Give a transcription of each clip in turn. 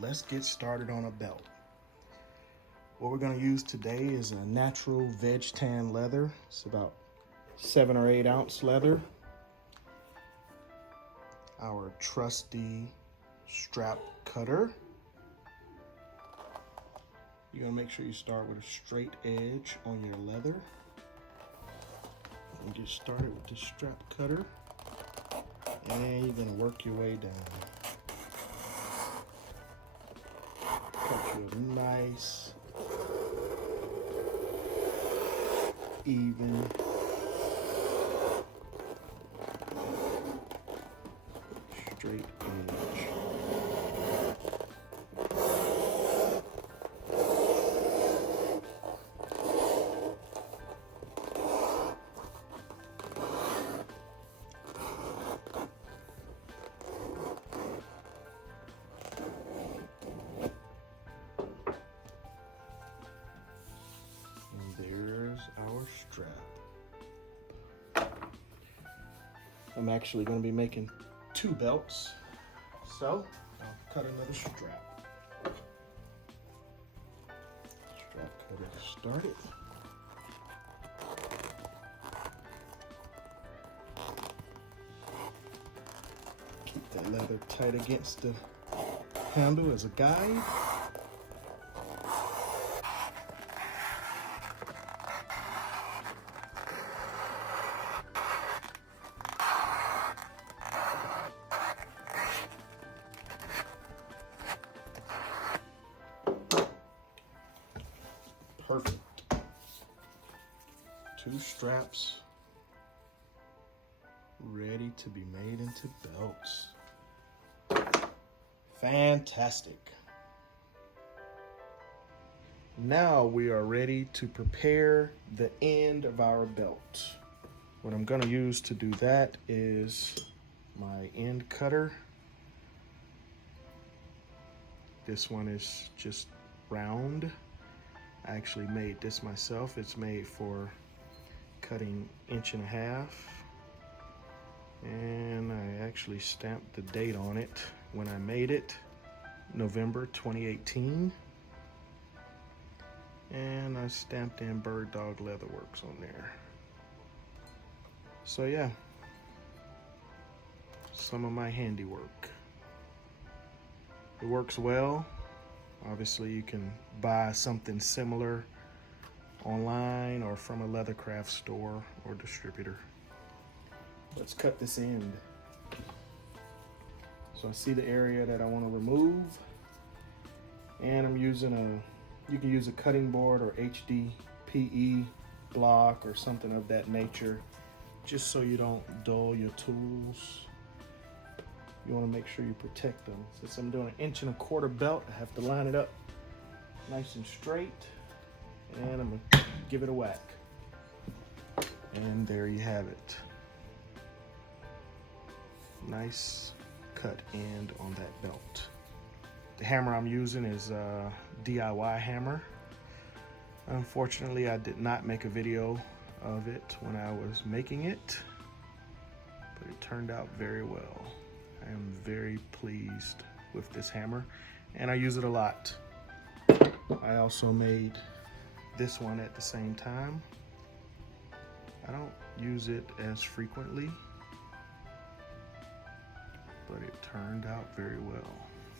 let's get started on a belt. What we're going to use today is a natural veg tan leather. It's about 7 or 8 ounce leather. Our trusty strap cutter. You're going to make sure you start with a straight edge on your leather. And get started with the strap cutter. And you're going to work your way down. Cut you a nice, even, straight edge. There's our strap. I'm actually going to be making 2 belts, so I'll cut another strap. Strap cutter started. Keep that leather tight against the handle as a guide. Perfect. 2 straps ready to be made into belts. Fantastic. Now we are ready to prepare the end of our belt. What I'm going to use to do that is my end cutter. This one is just round. I actually made this myself. It's made for cutting 1.5 inches. And I actually stamped the date on it when I made it, November 2018. And I stamped in Bird Dog Leatherworks on there. So yeah, some of my handiwork. It works well. Obviously, you can buy something similar online or from a leather craft store or distributor. Let's cut this end. So I see the area that I want to remove, and I'm using you can use a cutting board or HDPE block or something of that nature, just so you don't dull your tools. You want to make sure you protect them. Since I'm doing an 1.25 inch belt, I have to line it up nice and straight, and I'm gonna give it a whack. And there you have it. Nice cut end on that belt. The hammer I'm using is a DIY hammer. Unfortunately, I did not make a video of it when I was making it, but it turned out very well. I am very pleased with this hammer, and I use it a lot. I also made this one at the same time. I don't use it as frequently, but it turned out very well.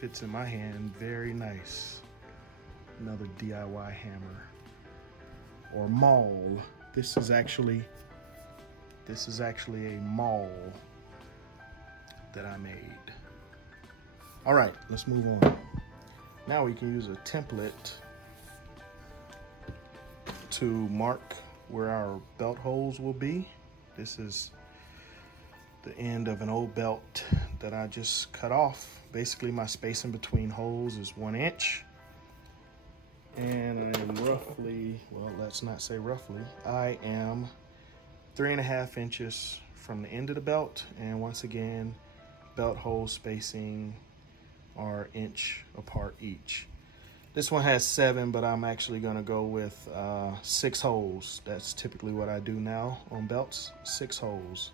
Fits in my hand very nice. Another DIY hammer, or maul. This is actually a maul that I made. All right, let's move on. Now we can use a template to mark where our belt holes will be. This is the end of an old belt that I just cut off. Basically, my spacing between holes is 1 inch. And I am roughly, well, let's not say roughly, I am 3.5 inches from the end of the belt. And once again, belt hole spacing are 1 inch apart each. This one has 7, but I'm actually gonna go with 6 holes. That's typically what I do now on belts, 6 holes.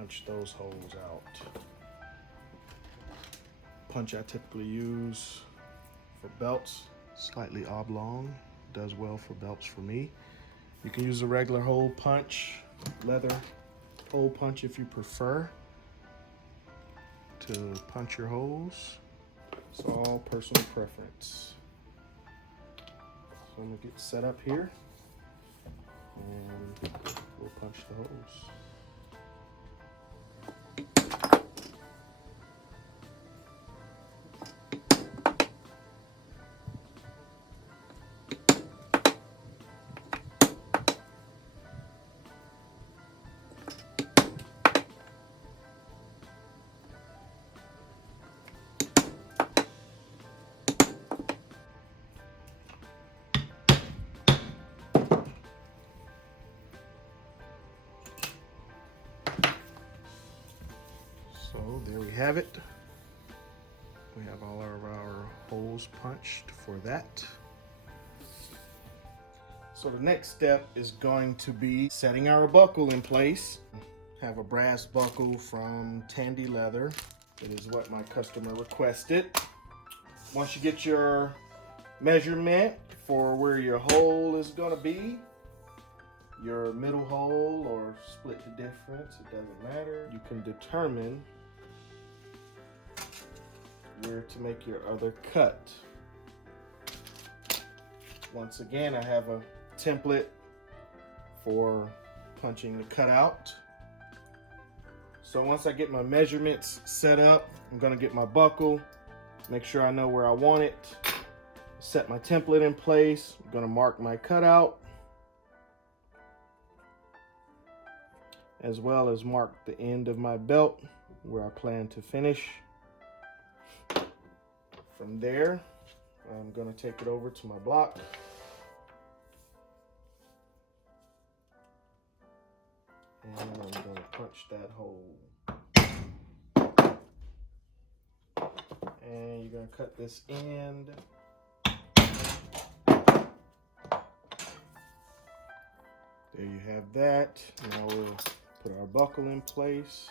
punch those holes out. Punch I typically use for belts, slightly oblong, does well for belts for me. You can use a regular hole punch, leather hole punch if you prefer to punch your holes. It's all personal preference. So I'm gonna get set up here and we'll punch the holes. So there we have it. We have all of our holes punched for that. So the next step is going to be setting our buckle in place. Have a brass buckle from Tandy Leather. It is what my customer requested. Once you get your measurement for where your hole is going to be, your middle hole or split the difference, it doesn't matter. You can determine where to make your other cut. Once again, I have a template for punching the cutout. So once I get my measurements set up, I'm gonna get my buckle, make sure I know where I want it, set my template in place. I'm gonna mark my cutout, as well as mark the end of my belt where I plan to finish. From there, I'm gonna take it over to my block. And I'm gonna punch that hole. And you're gonna cut this end. There you have that. Now we'll put our buckle in place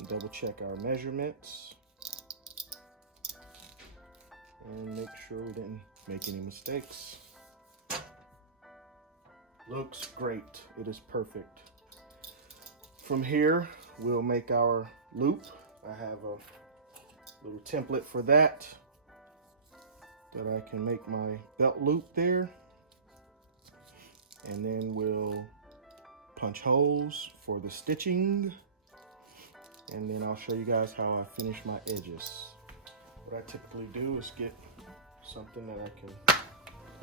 and double check our measurements. And make sure we didn't make any mistakes. Looks great. It is perfect. From here, we'll make our loop. I have a little template for that I can make my belt loop there. And then we'll punch holes for the stitching. And then I'll show you guys how I finish my edges. What I typically do is get something that I can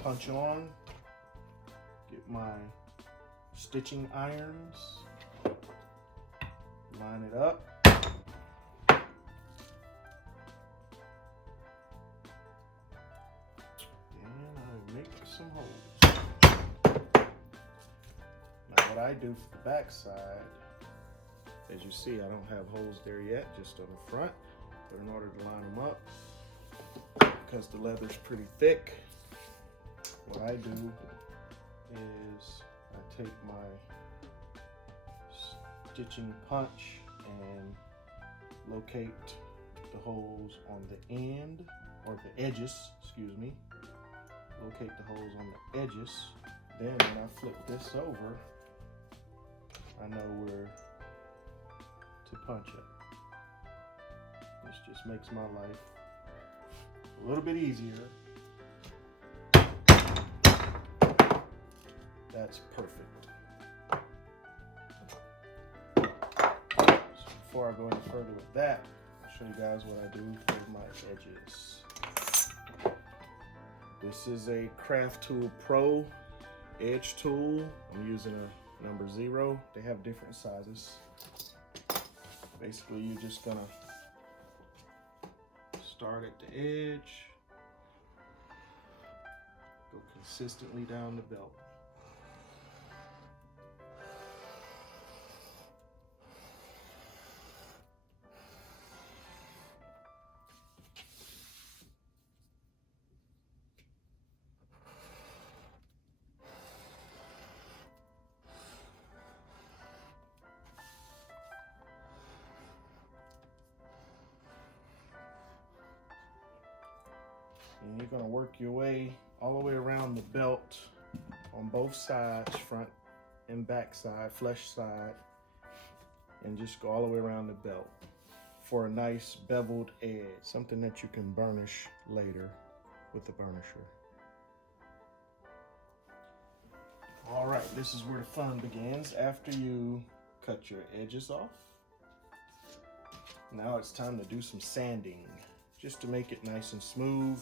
punch on, get my stitching irons, line it up, and I make some holes. Now what I do for the back side, as you see, I don't have holes there yet, just on the front. But in order to line them up, because the leather's pretty thick, what I do is I take my stitching punch and locate the holes on the end, or the edges, excuse me. Locate the holes on the edges. Then when I flip this over, I know where to punch it. This just makes my life a little bit easier. That's perfect. So before I go any further with that, I'll show you guys what I do for my edges. This is a Craft Tool Pro edge tool. I'm using a number 0. They have different sizes. Basically, you're just gonna start at the edge, go consistently down the belt. And you're gonna work your way all the way around the belt on both sides, front and back side, flesh side, and just go all the way around the belt for a nice beveled edge, something that you can burnish later with the burnisher. All right, this is where the fun begins. After you cut your edges off, now it's time to do some sanding, just to make it nice and smooth,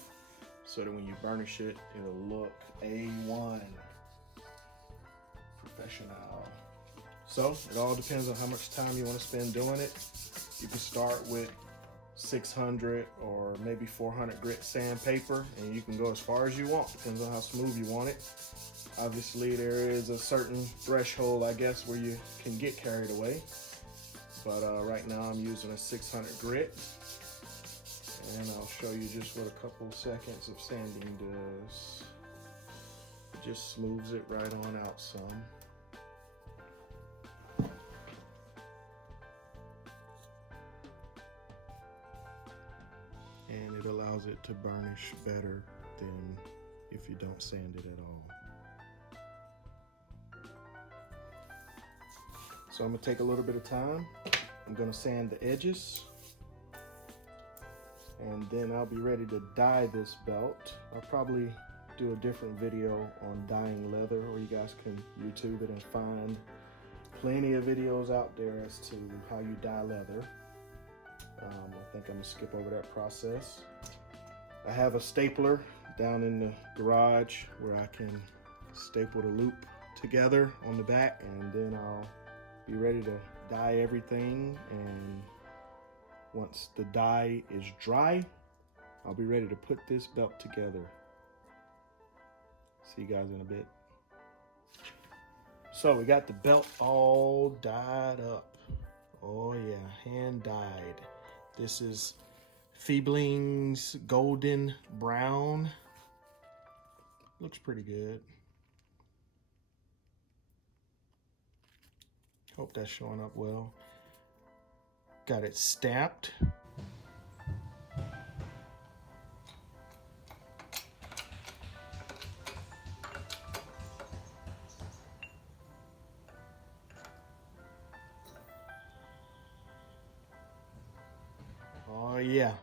so that when you burnish it, it'll look A1, professional. So it all depends on how much time you want to spend doing it. You can start with 600 or maybe 400 grit sandpaper, and you can go as far as you want. Depends on how smooth you want it. Obviously, there is a certain threshold, I guess, where you can get carried away. But right now I'm using a 600 grit. And I'll show you just what a couple seconds of sanding does. It just smooths it right on out some. And it allows it to burnish better than if you don't sand it at all. So I'm gonna take a little bit of time. I'm gonna sand the edges, and then I'll be ready to dye this belt. I'll probably do a different video on dyeing leather, or you guys can YouTube it and find plenty of videos out there as to how you dye leather. I think I'm gonna skip over that process. I have a stapler down in the garage where I can staple the loop together on the back, and then I'll be ready to dye everything. And once the dye is dry, I'll be ready to put this belt together. See you guys in a bit. So we got the belt all dyed up. Oh yeah, hand dyed. This is Feebling's golden brown. Looks pretty good. Hope that's showing up well. Got it stamped. Oh yeah,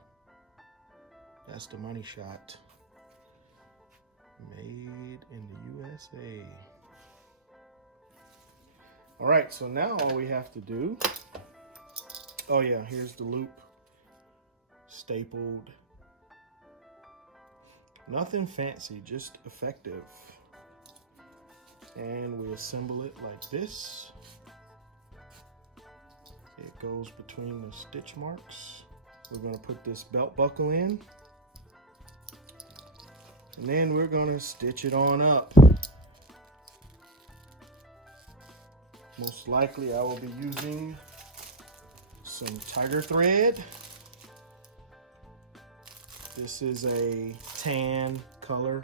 that's the money shot. Made in the USA. All right, so now all we have to do, oh yeah, here's the loop, stapled. Nothing fancy, just effective. And we assemble it like this. It goes between the stitch marks. We're gonna put this belt buckle in, and then we're gonna stitch it on up. Most likely I will be using some tiger thread. This is a tan color.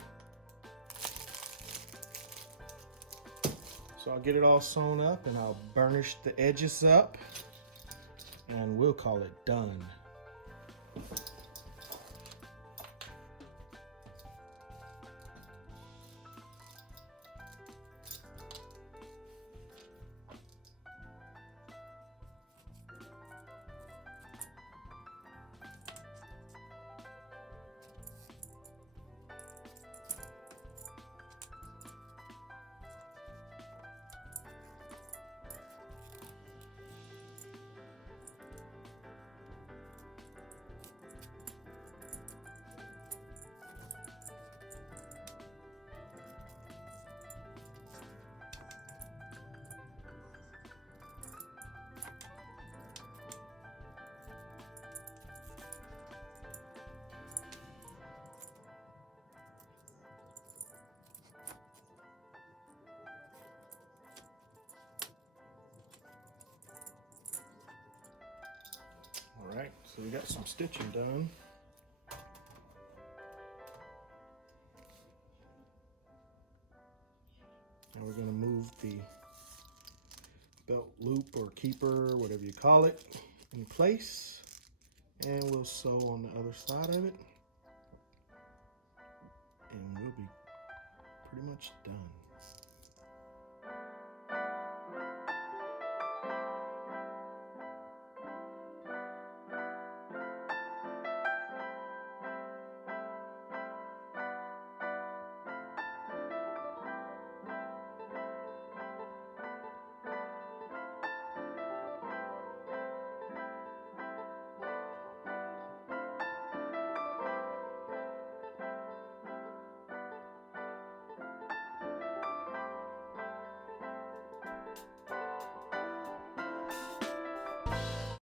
So I'll get it all sewn up and I'll burnish the edges up, and we'll call it done. All right, so we got some stitching done. Now we're gonna move the belt loop or keeper, whatever you call it, in place, and we'll sew on the other side of it. and we'll be pretty much done.